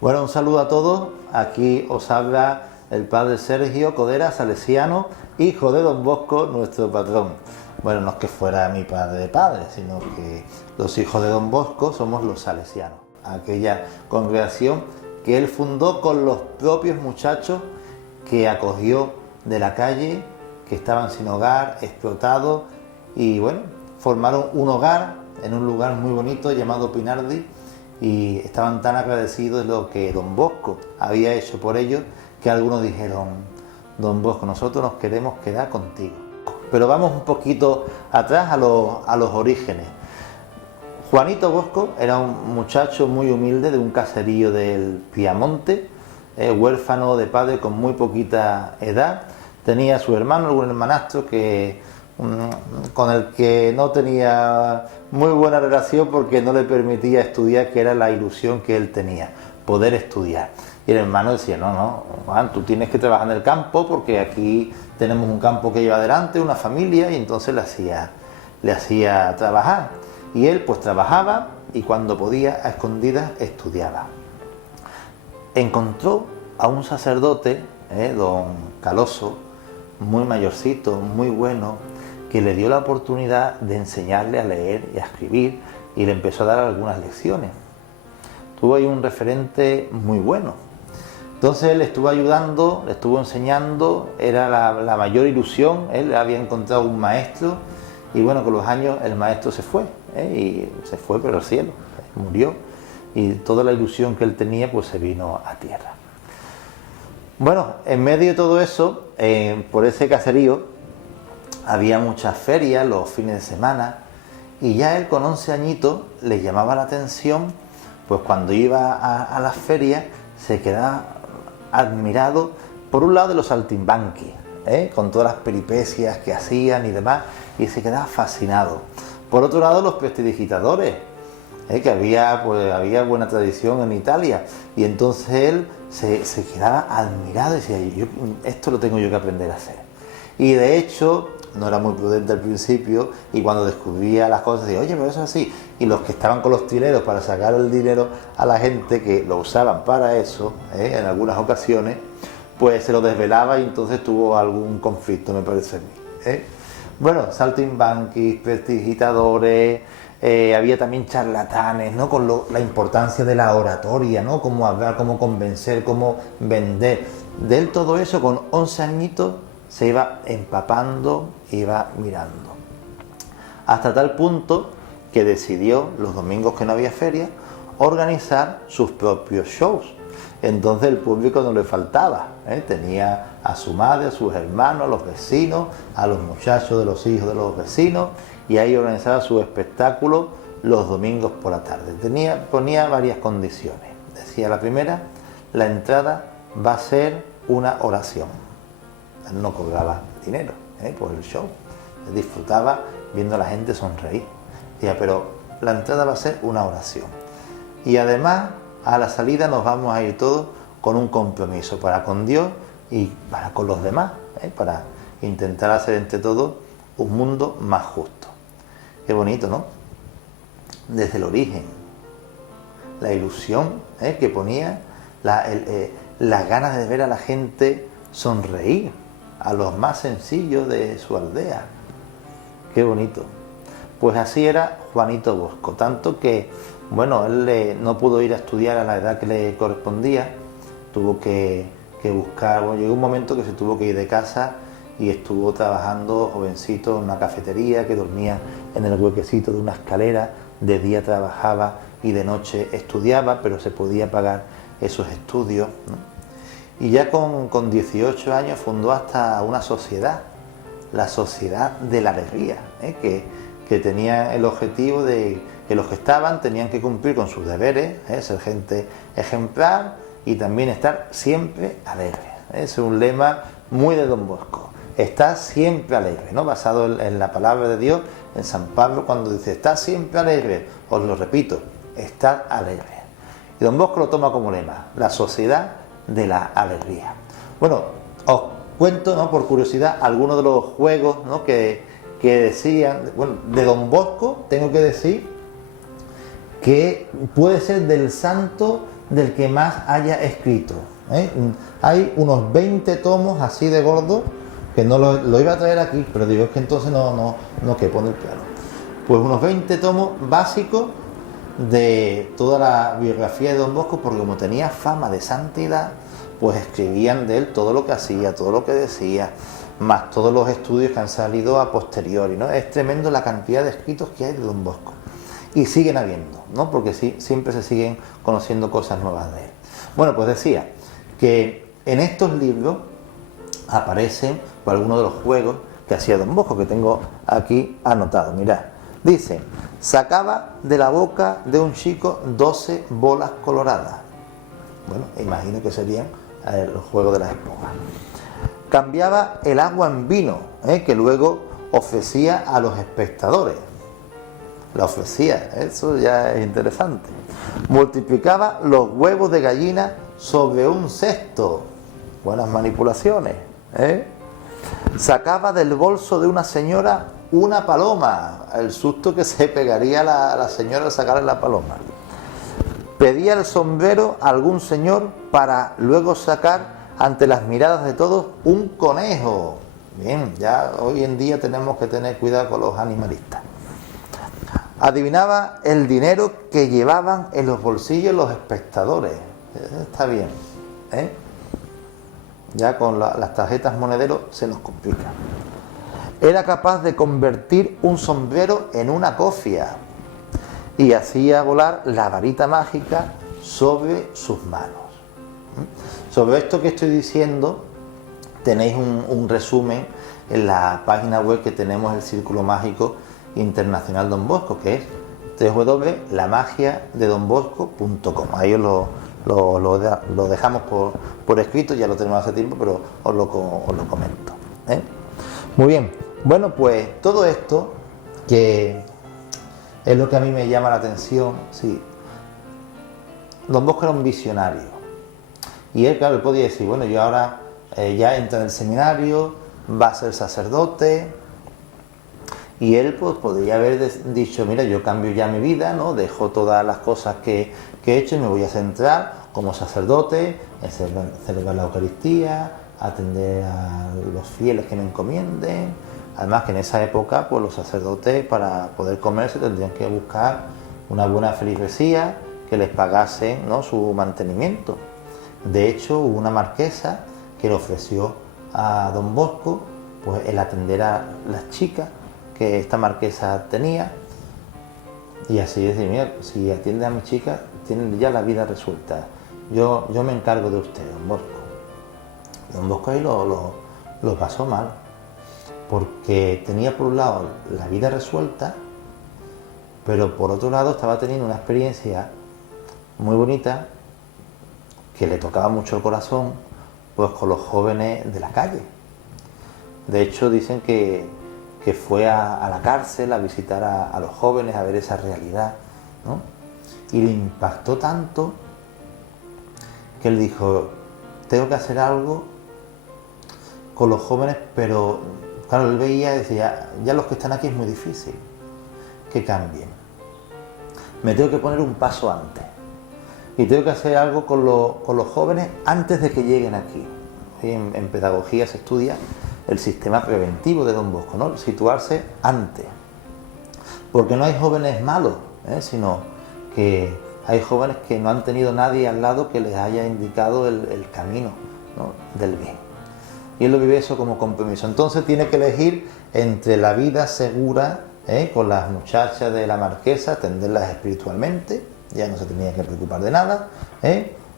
Bueno, un saludo a todos. Aquí os habla el padre Sergio Codera, salesiano, hijo de Don Bosco, nuestro patrón. Bueno, no es que fuera mi padre, sino que los hijos de Don Bosco somos los salesianos. Aquella congregación que él fundó con los propios muchachos que acogió de la calle, que estaban sin hogar, explotados, y bueno, formaron un hogar en un lugar muy bonito llamado Pinardi, y estaban tan agradecidos de lo que Don Bosco había hecho por ellos que algunos dijeron: Don Bosco, nosotros nos queremos quedar contigo. Pero vamos un poquito atrás a los orígenes. Juanito Bosco era un muchacho muy humilde de un caserío del Piamonte, huérfano de padre con muy poquita edad. Tenía a su hermano, algún hermanastro con el que no tenía muy buena relación porque no le permitía estudiar, que era la ilusión que él tenía, poder estudiar. Y el hermano decía: no, Juan, tú tienes que trabajar en el campo porque aquí tenemos un campo que lleva adelante, una familia, y entonces le hacía trabajar. Y él pues trabajaba y cuando podía, a escondidas, estudiaba. Encontró a un sacerdote, don Caloso, muy mayorcito, muy bueno, que le dio la oportunidad de enseñarle a leer y a escribir, y le empezó a dar algunas lecciones. Tuvo ahí un referente muy bueno. Entonces él le estuvo ayudando, le estuvo enseñando, era la mayor ilusión. Él había encontrado un maestro, y bueno, con los años el maestro se fue, y se fue pero al cielo, murió, y toda la ilusión que él tenía pues se vino a tierra. Bueno, en medio de todo eso, por ese caserío había muchas ferias los fines de semana, y ya él con 11 añitos le llamaba la atención, pues cuando iba a las ferias se quedaba admirado, por un lado, de los saltimbanquis, con todas las peripecias que hacían y demás, y se quedaba fascinado. Por otro lado, los prestidigitadores, que había buena tradición en Italia, y entonces él se quedaba admirado y decía: esto lo tengo yo que aprender a hacer. Y de hecho no era muy prudente al principio, y cuando descubría las cosas decía: oye, pero eso es así. Y los que estaban con los trineros para sacar el dinero a la gente, que lo usaban para eso, en algunas ocasiones, pues se lo desvelaba, y entonces tuvo algún conflicto, me parece a mí. Bueno, saltimbanquis, prestidigitadores, había también charlatanes, ¿no? Con la importancia de la oratoria, ¿no? Cómo hablar, cómo convencer, cómo vender. De él todo eso, con 11 añitos, se iba empapando, iba mirando. Hasta tal punto que decidió, los domingos que no había feria, organizar sus propios shows. Entonces el público no le faltaba, tenía a su madre, a sus hermanos, a los vecinos, a los muchachos de los hijos de los vecinos, y ahí organizaba su espectáculo los domingos por la tarde. Ponía varias condiciones. Decía: la primera, la entrada va a ser una oración. Él no cobraba dinero por el show, él disfrutaba viendo a la gente sonreír. Decía: pero la entrada va a ser una oración, y además a la salida nos vamos a ir todos con un compromiso para con Dios y para con los demás, para intentar hacer entre todos un mundo más justo. Qué bonito, ¿no? Desde el origen, la ilusión que ponía, las ganas de ver a la gente sonreír, a los más sencillos de su aldea. Qué bonito. Pues así era Juanito Bosco, tanto que, bueno, él no pudo ir a estudiar a la edad que le correspondía, tuvo que buscar, bueno, llegó un momento que se tuvo que ir de casa y estuvo trabajando jovencito en una cafetería, que dormía en el huequecito de una escalera, de día trabajaba y de noche estudiaba, pero se podía pagar esos estudios, ¿no? Y ya con 18 años fundó hasta una sociedad, la Sociedad de la Alegría, que tenía el objetivo de que los que estaban tenían que cumplir con sus deberes, ser gente ejemplar y también estar siempre alegre. Es un lema muy de Don Bosco: estar siempre alegre, ¿no? Basado en la palabra de Dios, en San Pablo, cuando dice: estar siempre alegre. Os lo repito: estar alegre. Y Don Bosco lo toma como lema: la Sociedad de la Alegría. Bueno, os cuento, ¿no?, por curiosidad, algunos de los juegos, ¿no?, que decían. Bueno, de Don Bosco tengo que decir que puede ser del santo del que más haya escrito. Hay unos 20 tomos así de gordo, que no lo iba a traer aquí, pero digo, es que entonces no quepo en el plano. Pues unos 20 tomos básicos de toda la biografía de Don Bosco, porque como tenía fama de santidad, pues escribían de él todo lo que hacía, todo lo que decía, más todos los estudios que han salido a posteriori, ¿no? Es tremendo la cantidad de escritos que hay de Don Bosco. Y siguen habiendo, ¿no? Porque sí, siempre se siguen conociendo cosas nuevas de él. Bueno, pues decía que en estos libros aparecen por algunos de los juegos que hacía Don Bosco, que tengo aquí anotado. Mirad, dice: sacaba de la boca de un chico 12 bolas coloradas. Bueno, imagino que serían los juegos de las esponjas. Cambiaba el agua en vino, que luego ofrecía a los espectadores. La ofrecía, eso ya es interesante. Multiplicaba los huevos de gallina sobre un cesto. Buenas manipulaciones, Sacaba del bolso de una señora una paloma. El susto que se pegaría la señora al sacarle la paloma. Pedía el sombrero a algún señor para luego sacar ante las miradas de todos un conejo. Bien, ya hoy en día tenemos que tener cuidado con los animalistas. Adivinaba el dinero que llevaban en los bolsillos los espectadores. Está bien, Ya con las tarjetas monedero se nos complica. Era capaz de convertir un sombrero en una cofia y hacía volar la varita mágica sobre sus manos. Sobre esto que estoy diciendo tenéis un resumen en la página web que tenemos, el Círculo Mágico Internacional Don Bosco, que es www.lamagiadedonbosco.com. Ahí os lo dejamos por escrito, ya lo tenemos hace tiempo, pero os lo comento. Muy bien, bueno, pues todo esto, que es lo que a mí me llama la atención. Sí, Don Bosco era un visionario, y él, claro, él podía decir, bueno, yo ahora ya entra en el seminario, va a ser sacerdote, y él pues podría haber dicho, mira, yo cambio ya mi vida, ¿no? Dejo todas las cosas que he hecho y me voy a centrar como sacerdote en celebrar la Eucaristía, atender a los fieles que me encomienden. Además que en esa época pues los sacerdotes, para poder comerse, tendrían que buscar una buena feligresía que les pagase, ¿no?, su mantenimiento. De hecho, hubo una marquesa que le ofreció a Don Bosco pues el atender a las chicas que esta marquesa tenía, y así decir, mira, si atiende a mis chicas, tienen ya la vida resuelta. Yo me encargo de usted, Don Bosco. Don Bosco ahí lo pasó mal, porque tenía por un lado la vida resuelta, pero por otro lado estaba teniendo una experiencia muy bonita que le tocaba mucho el corazón, pues con los jóvenes de la calle. De hecho, dicen que fue a la cárcel a visitar a los jóvenes, a ver esa realidad, ¿no? Y le impactó tanto que él dijo, tengo que hacer algo con los jóvenes, pero claro, él veía y decía, ya los que están aquí es muy difícil que cambien. Me tengo que poner un paso antes y tengo que hacer algo con los jóvenes antes de que lleguen aquí. En pedagogía se estudia el sistema preventivo de Don Bosco, ¿no? Situarse antes. Porque no hay jóvenes malos, sino que hay jóvenes que no han tenido nadie al lado que les haya indicado el camino, ¿no?, del bien. Y él lo vive eso como compromiso. Entonces tiene que elegir entre la vida segura, con las muchachas de la marquesa, atenderlas espiritualmente, ya no se tenía que preocupar de nada,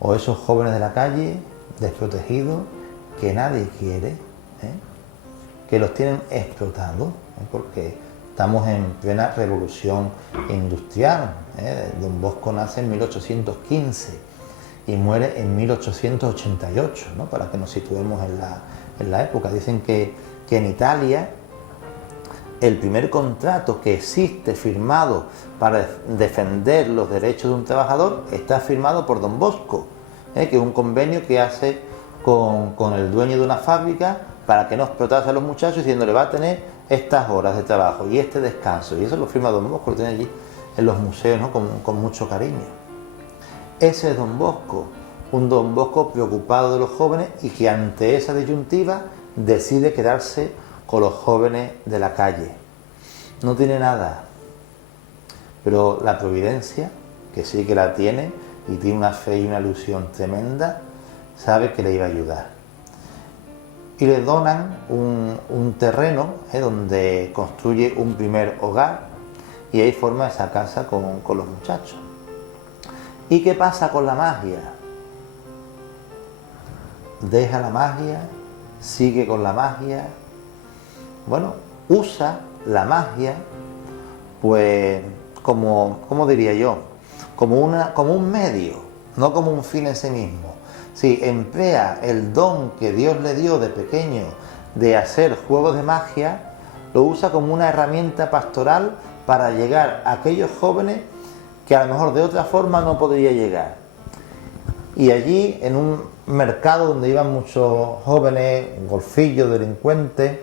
o esos jóvenes de la calle, desprotegidos, que nadie quiere, que los tienen explotados, porque estamos en plena revolución industrial. Don Bosco nace en 1815 y muere en 1888, ¿no?, para que nos situemos en la época. Dicen que en Italia el primer contrato que existe firmado para defender los derechos de un trabajador está firmado por Don Bosco, que es un convenio que hace con el dueño de una fábrica para que no explotase a los muchachos, diciéndole, va a tener estas horas de trabajo y este descanso, y eso lo firma Don Bosco, lo tiene allí en los museos, ¿no? con mucho cariño. Ese es Don Bosco, un Don Bosco preocupado de los jóvenes y que ante esa disyuntiva decide quedarse con los jóvenes de la calle. No tiene nada, pero la providencia, que sí que la tiene y tiene una fe y una ilusión tremenda, sabe que le iba a ayudar. Y le donan un terreno donde construye un primer hogar y ahí forma esa casa con los muchachos. ¿Y qué pasa con la magia? Deja la magia, sigue con la magia, bueno, usa la magia, pues, como diría yo, como un medio, no como un fin en sí mismo. Si emplea el don que Dios le dio de pequeño de hacer juegos de magia, lo usa como una herramienta pastoral para llegar a aquellos jóvenes que a lo mejor de otra forma no podría llegar. Y allí, en un mercado donde iban muchos jóvenes, golfillos, delincuentes,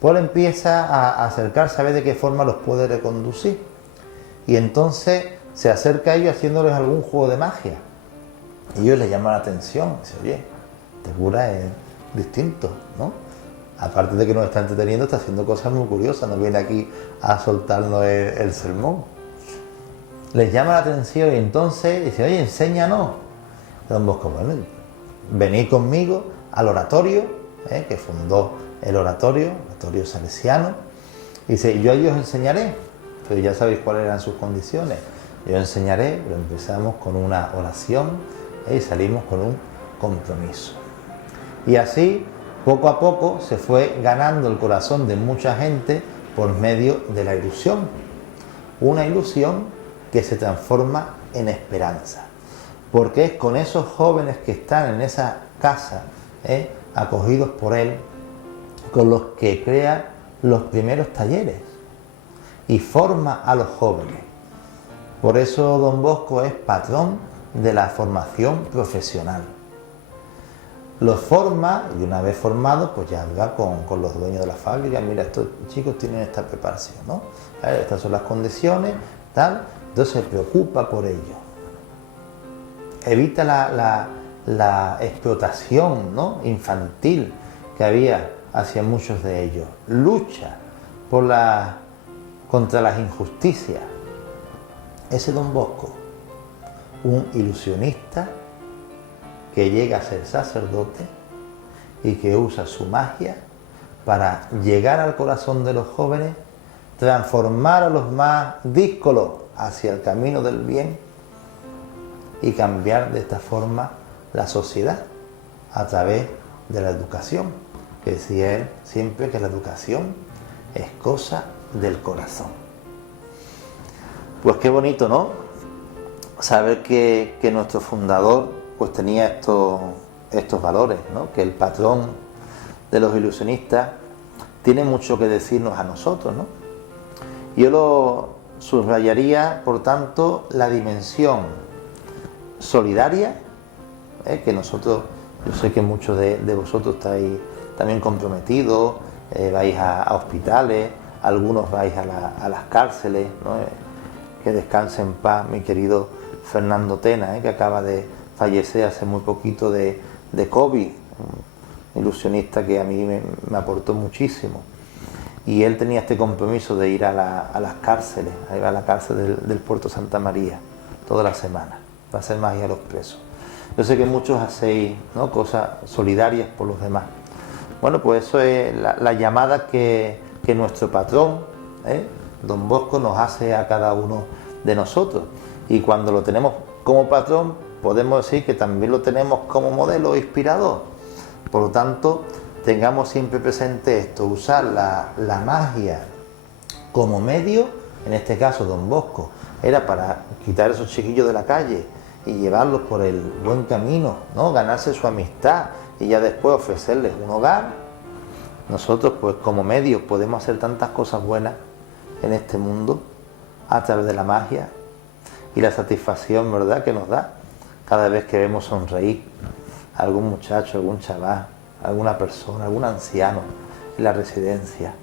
pues él empieza a acercarse a ver de qué forma los puede reconducir. Y entonces se acerca a ellos haciéndoles algún juego de magia. Y ellos les llama la atención. Dice, oye, este cura es distinto, ¿no? Aparte de que nos está entreteniendo, está haciendo cosas muy curiosas. No viene aquí a soltarnos el sermón. Les llama la atención y entonces dice, oye, enséñanos. Don Bosco, bueno, venid conmigo al oratorio, que fundó el oratorio salesiano. Y dice, yo a ellos enseñaré, pero ya sabéis cuáles eran sus condiciones. Yo enseñaré, pero empezamos con una oración y salimos con un compromiso. Y así, poco a poco, se fue ganando el corazón de mucha gente por medio de la ilusión. Una ilusión que se transforma en esperanza. Porque es con esos jóvenes que están en esa casa, acogidos por él, con los que crea los primeros talleres y forma a los jóvenes. Por eso Don Bosco es patrón de la formación profesional. Los forma y una vez formados, pues ya va con los dueños de la fábrica. Mira, estos chicos tienen esta preparación, ¿no? Estas son las condiciones, tal. Entonces se preocupa por ello. Evita la explotación, ¿no? infantil que había hacia muchos de ellos. Lucha contra las injusticias. Ese Don Bosco, un ilusionista que llega a ser sacerdote y que usa su magia para llegar al corazón de los jóvenes, transformar a los más díscolos hacia el camino del bien y cambiar de esta forma la sociedad a través de la educación, que decía él siempre que la educación es cosa del corazón. Pues qué bonito, ¿no? Saber que nuestro fundador pues tenía estos valores, ¿no? Que el patrón de los ilusionistas tiene mucho que decirnos a nosotros, ¿no? Yo lo subrayaría, por tanto, la dimensión solidaria, que nosotros, yo sé que muchos de vosotros estáis también comprometidos, vais a hospitales, algunos vais a las cárceles, ¿no? Que descanse en paz mi querido Fernando Tena, que acaba de fallecer hace muy poquito de COVID, un ilusionista que a mí me aportó muchísimo. Y él tenía este compromiso de ir a las cárceles, a ir a la cárcel del Puerto Santa María toda la semana, para hacer magia a los presos. Yo sé que muchos hacéis, ¿no? cosas solidarias por los demás. Bueno, pues eso es la llamada que nuestro patrón, Don Bosco, nos hace a cada uno de nosotros. Y cuando lo tenemos como patrón, podemos decir que también lo tenemos como modelo inspirador. Por lo tanto, tengamos siempre presente esto, usar la magia como medio. En este caso Don Bosco era para quitar a esos chiquillos de la calle y llevarlos por el buen camino, ¿no? Ganarse su amistad y ya después ofrecerles un hogar. Nosotros pues como medios podemos hacer tantas cosas buenas en este mundo a través de la magia y la satisfacción, ¿verdad?, que nos da cada vez que vemos sonreír a algún muchacho, algún chaval, alguna persona, algún anciano en la residencia,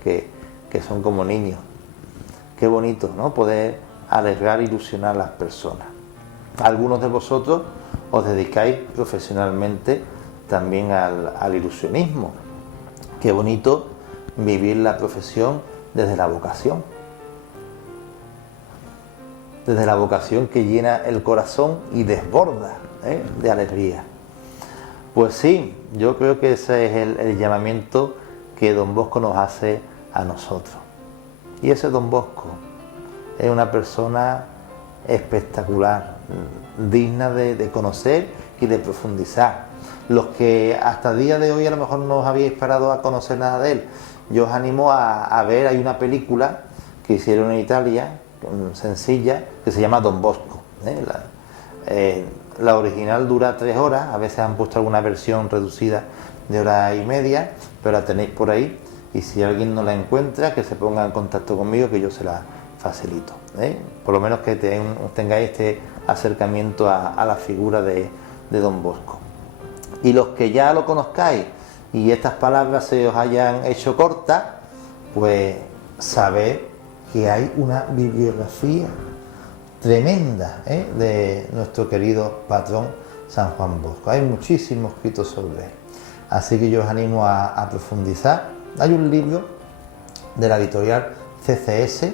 que son como niños. Qué bonito, ¿no?, poder alegrar e ilusionar a las personas. Algunos de vosotros os dedicáis profesionalmente también al ilusionismo. Qué bonito vivir la profesión desde la vocación. Desde la vocación que llena el corazón y desborda de alegría. Pues sí, yo creo que ese es el llamamiento que Don Bosco nos hace a nosotros. Y ese Don Bosco es una persona espectacular, digna de conocer y de profundizar. Los que hasta el día de hoy a lo mejor no os habíais parado a conocer nada de él, yo os animo a ver, hay una película que hicieron en Italia, sencilla, que se llama Don Bosco. La original dura 3 horas, a veces han puesto alguna versión reducida de 1 hora y media, pero la tenéis por ahí, y si alguien no la encuentra, que se ponga en contacto conmigo, que yo se la facilito. Por lo menos que tengáis este acercamiento a la figura de Don Bosco. Y los que ya lo conozcáis y estas palabras se os hayan hecho cortas, pues sabed que hay una bibliografía tremenda de nuestro querido patrón San Juan Bosco. Hay muchísimos escritos sobre él. Así que yo os animo a profundizar. Hay un libro de la editorial CCS,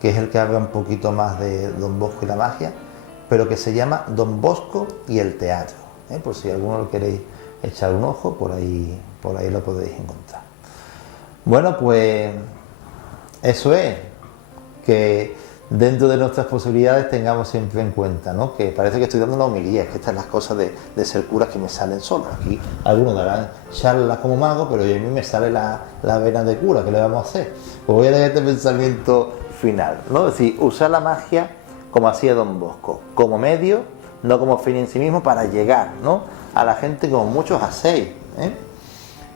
que es el que habla un poquito más de Don Bosco y la magia, pero que se llama Don Bosco y el teatro. Por si alguno lo queréis echar un ojo, por ahí lo podéis encontrar. Bueno, pues eso es, que dentro de nuestras posibilidades tengamos siempre en cuenta, ¿no? Que parece que estoy dando una homilía, es que estas son las cosas de ser cura que me salen solas. Aquí algunos darán charlas como mago, pero a mí me sale la vena de cura, ¿qué le vamos a hacer? Pues voy a dar este pensamiento final, ¿no? Es decir, usar la magia como hacía Don Bosco, como medio, no como fin en sí mismo, para llegar, ¿no?, a la gente como muchos hacéis,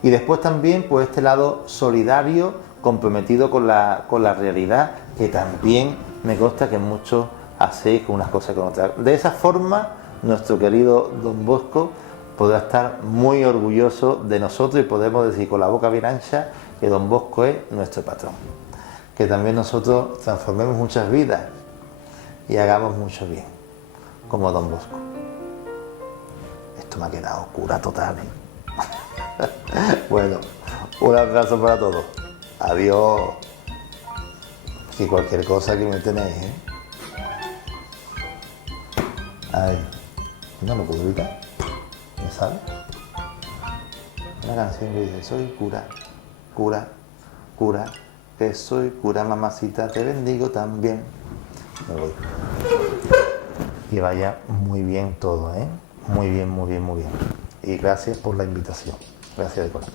Y después también, pues, este lado solidario, comprometido con la realidad, que también me consta que muchos hacéis con unas cosas con otras. De esa forma, nuestro querido Don Bosco podrá estar muy orgulloso de nosotros y podemos decir con la boca bien ancha que Don Bosco es nuestro patrón. Que también nosotros transformemos muchas vidas y hagamos mucho bien, como Don Bosco. Esto me ha quedado cura total, Bueno, un abrazo para todos. Adiós. Y cualquier cosa que me tenéis, Ay, no lo puedo evitar. ¿Me sale? Una canción que dice: soy cura, cura, cura, que soy cura, mamacita, te bendigo también. Me voy. Que vaya muy bien todo, Muy bien, muy bien, muy bien. Y gracias por la invitación. Gracias de corazón.